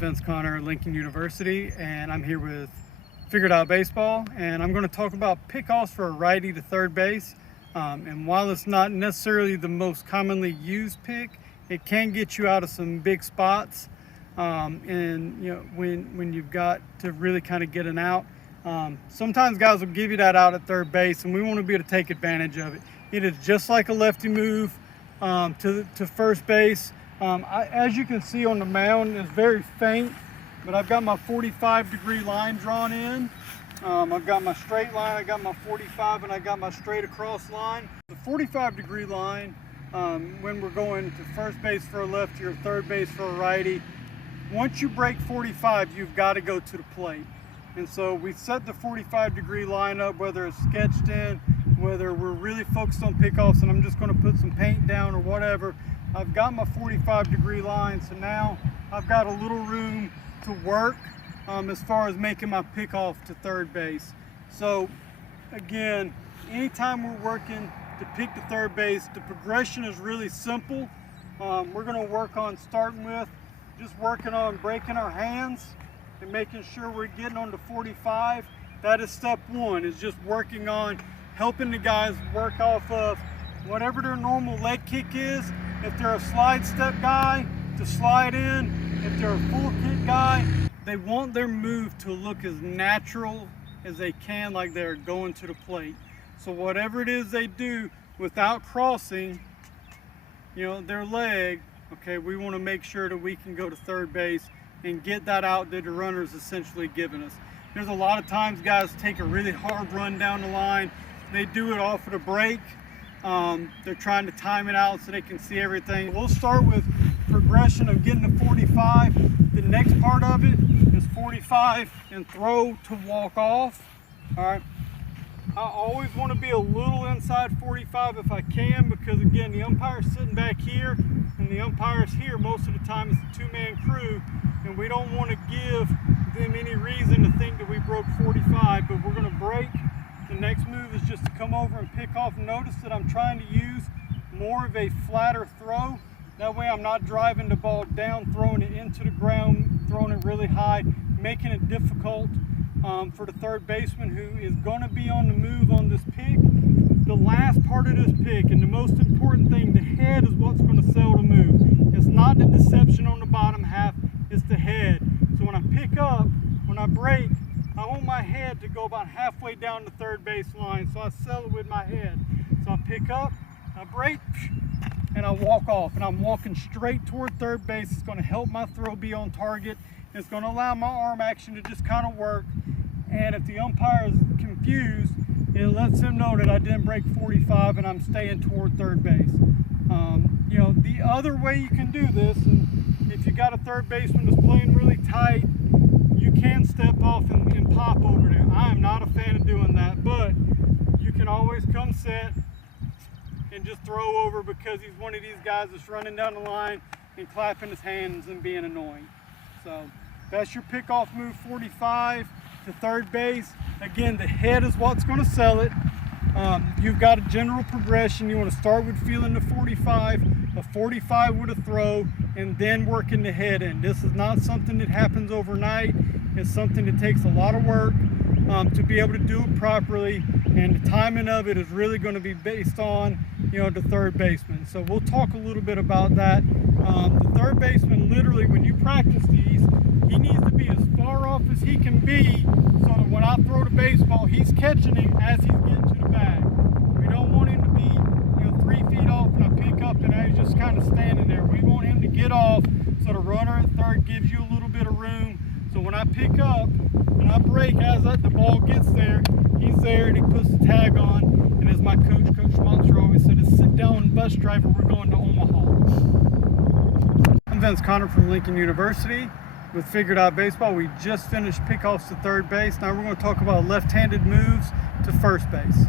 Vince Connor at Lincoln University, and I'm here with Figured Out Baseball, and I'm going to talk about pickoffs for a righty to third base. And while it's not necessarily the most commonly used pick, it can get you out of some big spots. And you know, when you've got to really kind of get an out, sometimes guys will give you that out at third base, and we want to be able to take advantage of it. It is just like a lefty move to first base. As you can see on the mound, it's very faint, but I've got my 45-degree line drawn in. I've got my straight line, I got my 45, and I got my straight across line. The 45-degree line, when we're going to first base for a lefty or third base for a righty, once you break 45, you've got to go to the plate. And so we set the 45-degree line up, whether it's sketched in, whether we're really focused on pickoffs and I'm just going to put some paint down or whatever. I've got my 45-degree line, so now I've got a little room to work as far as making my pickoff to third base. So again, anytime we're working to pick to third base, the progression is really simple. We're going to work on starting with just working on breaking our hands and making sure we're getting on the 45. That is step one, is just working on helping the guys work off of whatever their normal leg kick is. If they're a slide step guy, to slide in. If they're a full kick guy, they want their move to look as natural as they can, like they're going to the plate. So whatever it is they do without crossing, you know, their leg, okay, we want to make sure that we can go to third base and get that out that the runner is essentially giving us. There's a lot of times guys take a really hard run down the line. They do it off of the break. They're trying to time it out so they can see everything. We'll start with progression of getting to 45. The next part of it is 45 and throw to walk off. All right. I always want to be a little inside 45 if I can, because again, the umpire's sitting back here and the umpire's here most of the time. It's a two-man crew, and we don't want to give them any reason to think that we broke 45, but we're going to break. The next move is just to come over and pick off. Notice that I'm trying to use more of a flatter throw. That way I'm not driving the ball down, throwing it into the ground, throwing it really high, making it difficult for the third baseman who is going to be on the move on this pick. The last part of this pick, and the most important thing, the head is what's going to sell the move. It's not the deception on the bottom half, it's the head. So when I pick up, when I break, I want my head to go about halfway down the third base line, so I sell it with my head. So I pick up, I break, and I walk off, and I'm walking straight toward third base. It's going to help my throw be on target. It's going to allow my arm action to just kind of work, and if the umpire is confused, it lets him know that I didn't break 45 and I'm staying toward third base. You know, the other way you can do this, and if you got a third baseman that's playing really tight, you can step off and pop over there. I am not a fan of doing that, but you can always come set and just throw over, because he's one of these guys that's running down the line and clapping his hands and being annoying. So that's your pickoff move, 45 to third base. Again, the head is what's going to sell it. You've got a general progression. You want to start with feeling the 45, a 45 with a throw, and then working the head in. This is not something that happens overnight. It's something that takes a lot of work to be able to do it properly, and the timing of it is really going to be based on, you know, the third baseman. So we'll talk a little bit about that. The third baseman, literally, when you practice these, he needs to be as far off as he can be, so that when I throw the baseball, he's catching it as he's getting to the bag. We don't want him to be, you know, 3 feet off and I pick up and he's just kind of standing there. We want him to get off so the runner at third gives you a little bit of room. So when I pick up and I break, as the ball gets there, he's there and he puts the tag on. And as my coach, Coach Monster, always said, is sit down, bus driver, we're going to Omaha. I'm Vince Connor from Lincoln University with Figured Out Baseball. We just finished pickoffs to third base. Now we're going to talk about left-handed moves to first base.